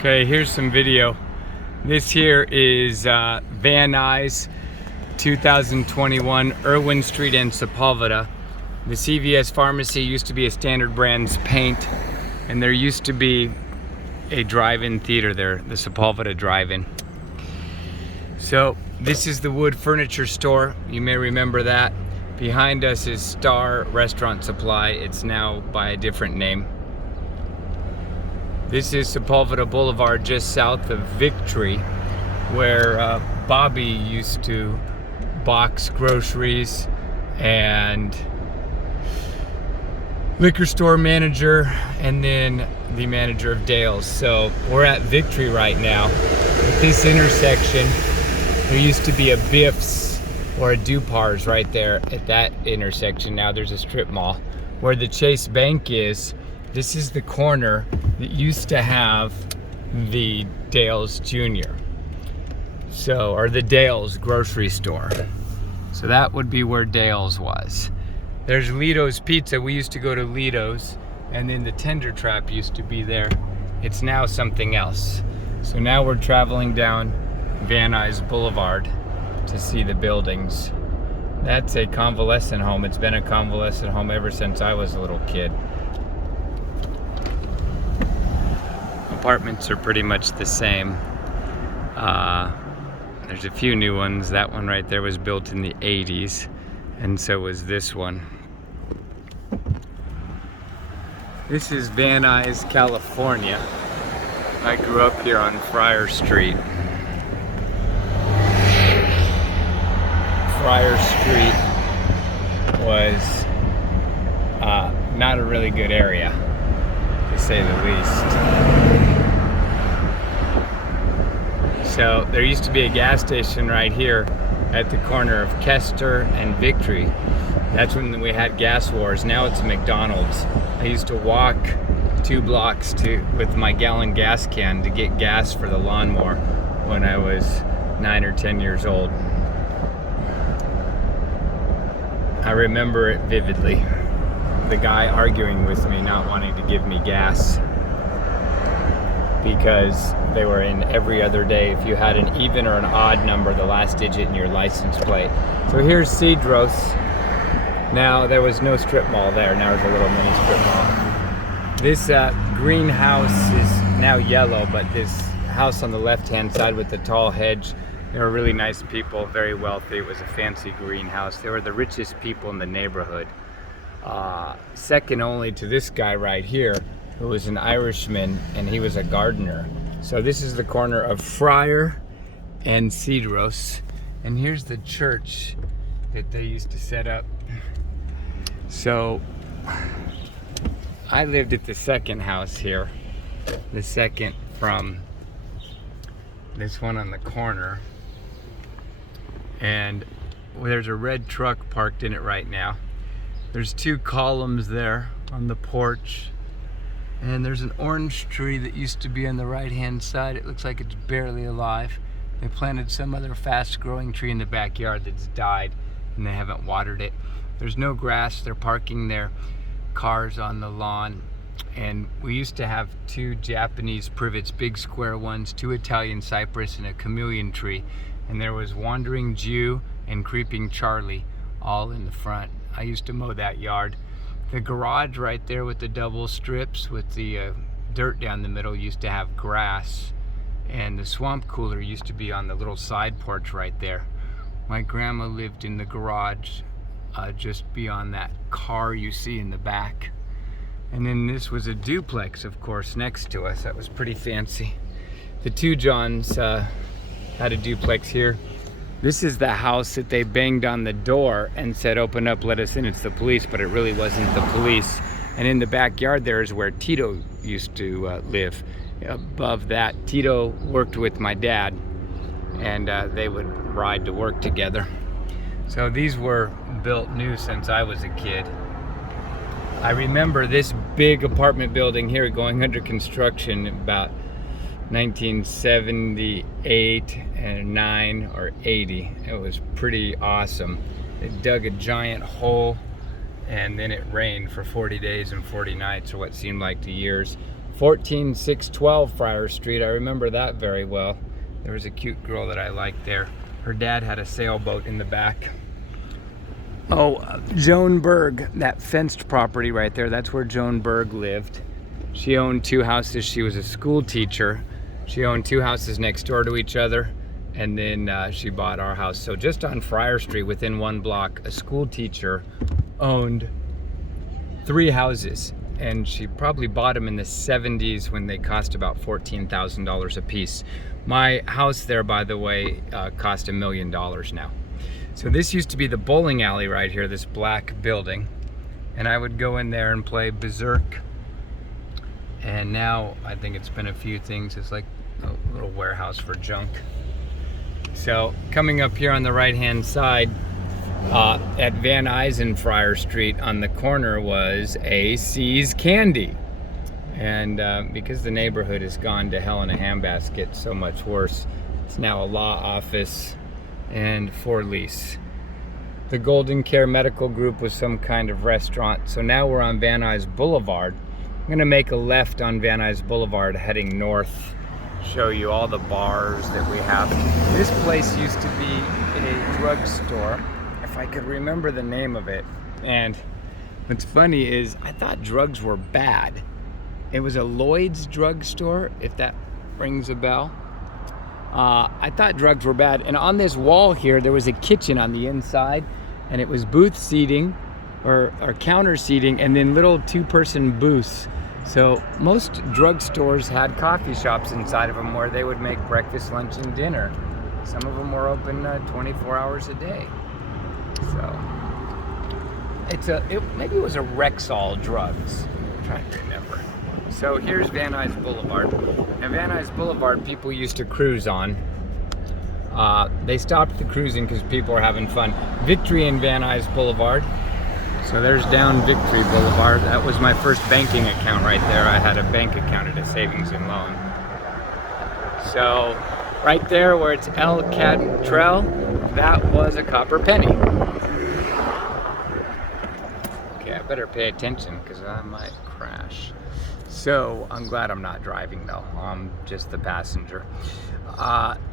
Okay, here's some video. This here is Van Nuys 2021 Irwin Street in Sepulveda. The CVS pharmacy used to be a Standard Brands paint, and there used to be a drive-in theater there, the Sepulveda drive-in. So this is the wood furniture store. You may remember that. Behind us is Star Restaurant Supply. It's now by a different name. This is Sepulveda Boulevard, just south of Victory, where Bobby used to box groceries and liquor store manager, and then the manager of Dale's. So we're at Victory right now. At this intersection, there used to be a Biff's or a Dupar's right there at that intersection. Now there's a strip mall. Where the Chase Bank is, this is the corner that used to have the Dale's Jr. So, or the Dale's grocery store. So that would be where Dale's was. There's Lito's Pizza. We used to go to Lito's, and then the Tender Trap used to be there. It's now something else. So now we're traveling down Van Nuys Boulevard to see the buildings. That's a convalescent home. It's been a convalescent home ever since I was a little kid. Apartments are pretty much the same. There's a few new ones. That one right there was built in the 80s, and so was this one. This is Van Nuys, California. I grew up here on Friar Street. Friar Street was not a really good area, to say the least. So there used to be a gas station right here at the corner of Kester and Victory. That's when we had gas wars. Now it's McDonald's. I used to walk 2 blocks with my gallon gas can to get gas for the lawnmower when I was 9 or 10 years old. I remember it vividly. The guy arguing with me, not wanting to give me gas because they were in every other day. If you had an even or an odd number, the last digit in your license plate. So here's Cedros. Now there was no strip mall there. Now there's a little mini strip mall. This greenhouse is now yellow, but this house on the left-hand side with the tall hedge, they were really nice people, very wealthy. It was a fancy greenhouse. They were the richest people in the neighborhood. Second only to this guy right here, who was an Irishman, and he was a gardener. So this is the corner of Friar and Cedros. And here's the church that they used to set up. So I lived at the second house here, the second from this one on the corner. And there's a red truck parked in it right now. There's 2 columns there on the porch. And there's an orange tree that used to be on the right-hand side. It looks like it's barely alive. They planted some other fast-growing tree in the backyard that's died, and they haven't watered it. There's no grass. They're parking their cars on the lawn. And we used to have 2 Japanese privets, big square ones, 2 Italian cypress, and a chameleon tree. And there was Wandering Jew and Creeping Charlie all in the front. I used to mow that yard. The garage right there with the double strips with the dirt down the middle used to have grass. And the swamp cooler used to be on the little side porch right there. My grandma lived in the garage just beyond that car you see in the back. And then this was a duplex, of course, next to us. That was pretty fancy. The 2 Johns had a duplex here. This is the house that they banged on the door and said, "Open up, let us in, it's the police," but it really wasn't the police. And in the backyard there is where Tito used to live. Above that, Tito worked with my dad, and they would ride to work together. So these were built new since I was a kid. I remember this big apartment building here going under construction about 1978 and 9 or 80. It was pretty awesome. It dug a giant hole, and then it rained for 40 days and 40 nights, or what seemed like 2 years. 14612 Friar Street. I remember that very well. There was a cute girl that I liked there. Her dad had a sailboat in the back. Oh, Joan Berg, that fenced property right there, that's where Joan Berg lived. She owned 2 houses. She was a school teacher. She owned 2 houses next door to each other, and then she bought our house. So just on Friar Street, within 1 block, a school teacher owned 3 houses. And she probably bought them in the 70s when they cost about $14,000 a piece. My house there, by the way, cost $1 million now. So this used to be the bowling alley right here, this black building. And I would go in there and play Berserk. And now I think it's been a few things. It's like a little warehouse for junk. So coming up here on the right-hand side, at Van Nuys and Friar Street on the corner was a C's Candy. And because the neighborhood has gone to hell in a handbasket, so much worse, it's now a law office and for lease. The Golden Care Medical Group was some kind of restaurant. So now we're on Van Nuys Boulevard. I'm gonna make a left on Van Nuys Boulevard heading north, show you all the bars that we have. This place used to be a drugstore, if I could remember the name of it. And what's funny is I thought drugs were bad. It was a Lloyd's drugstore, if that rings a bell. I thought drugs were bad. And on this wall here, there was a kitchen on the inside, and it was booth seating or counter seating, and then little 2-person booths. So most drugstores had coffee shops inside of them where they would make breakfast, lunch, and dinner. Some of them were open 24 hours a day. So maybe it was a Rexall Drugs. I'm trying to remember. So here's Van Nuys Boulevard. And Van Nuys Boulevard, people used to cruise on. They stopped the cruising because people were having fun. Victory and Van Nuys Boulevard. So there's down Victory Boulevard. That was my first banking account right there. I had a bank account at a savings and loan. So right there where it's El Cantrell, that was a copper penny. Okay, I better pay attention because I might crash. So I'm glad I'm not driving though. I'm just the passenger.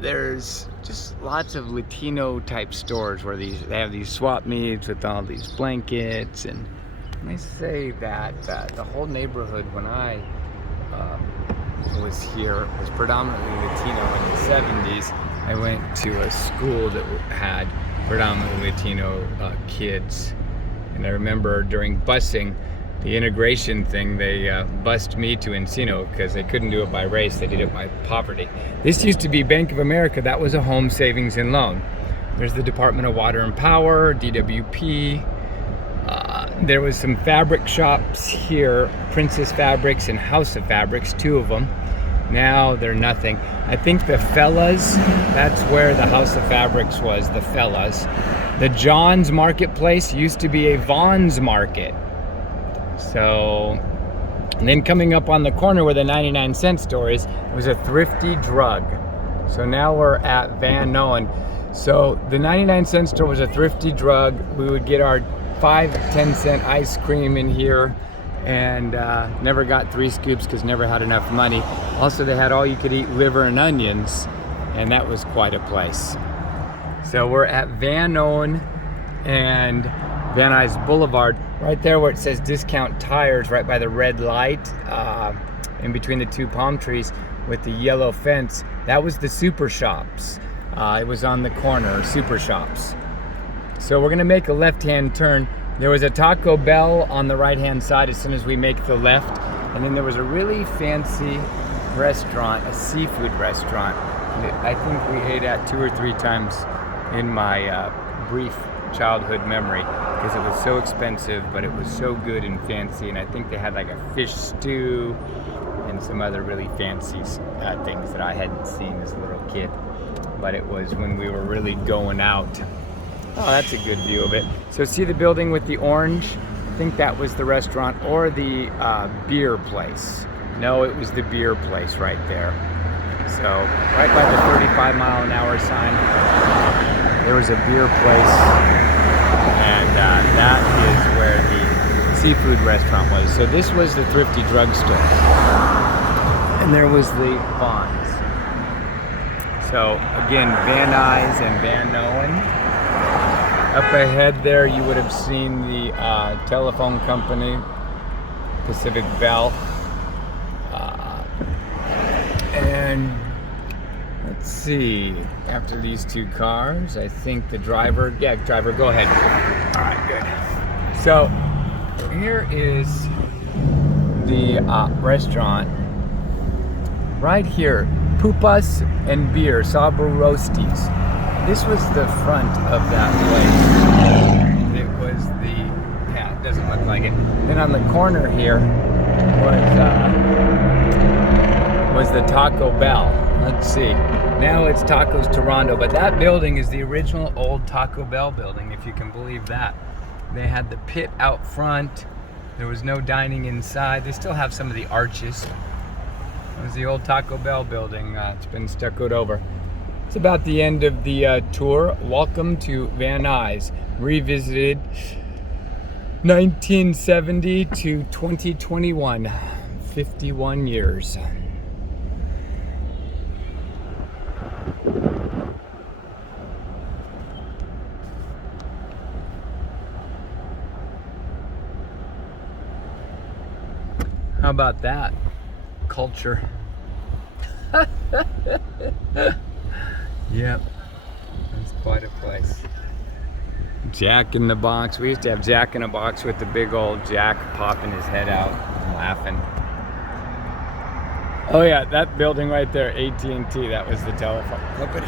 There's just lots of Latino type stores where they have these swap meets with all these blankets. And I say that the whole neighborhood when I was here was predominantly Latino in the 70s. I went to a school that had predominantly Latino kids. And I remember during busing, the integration thing, they bused me to Encino because they couldn't do it by race, they did it by poverty. This used to be Bank of America. That was a home savings and loan. There's the Department of Water and Power, DWP. There was some fabric shops here, Princess Fabrics and House of Fabrics, 2 of them. Now they're nothing. I think the Fellas, that's where the House of Fabrics was, the Fellas. The John's Marketplace used to be a Vaughn's Market. So, and then coming up on the corner where the 99-cent store is, was a Thrifty Drug. So now we're at Van Nuys. So the 99-cent store was a Thrifty Drug. We would get our 5-10-cent ice cream in here, and never got 3 scoops because never had enough money. Also, they had all you could eat liver and onions, and that was quite a place. So we're at Van Nuys and Van Nuys Boulevard, right there where it says Discount Tires, right by the red light, in between the 2 palm trees with the yellow fence. That was the Super Shops. It was on the corner, Super Shops. So we're gonna make a left-hand turn. There was a Taco Bell on the right-hand side as soon as we make the left. And then there was a really fancy restaurant, a seafood restaurant, that I think we ate at 2 or 3 times in my brief childhood memory, because it was so expensive, but it was so good and fancy. And I think they had like a fish stew and some other really fancy things that I hadn't seen as a little kid. But it was when we were really going out. Oh, that's a good view of it. So see the building with the orange? I think that was the restaurant or the beer place. No, it was the beer place right there. So right by the 35-mile-an-hour sign, there was a beer place, and that is where the seafood restaurant was. So this was the Thrifty Drugstore. And there was the Vons. So again, Van Nuys and Van Noen. Up ahead there, you would have seen the telephone company, Pacific Bell. And let's see, after these two cars, I think the driver, driver, go ahead. All right, good. So here is the restaurant right here, Pupas and Beer, Sabor Roasties. This was the front of that place. It was the, it doesn't look like it. Then on the corner here was the Taco Bell. Let's see. Now it's Tacos Toronto, but that building is the original old Taco Bell building, if you can believe that. They had the pit out front. There was no dining inside. They still have some of the arches. It was the old Taco Bell building. It's been stuccoed over. It's about the end of the tour. Welcome to Van Nuys, revisited 1970 to 2021, 51 years. How about that? Culture. Yep, that's quite a place. Jack in the Box. We used to have Jack in a Box with the big old Jack popping his head out and laughing. Oh yeah, that building right there, AT&T, that was the telephone company.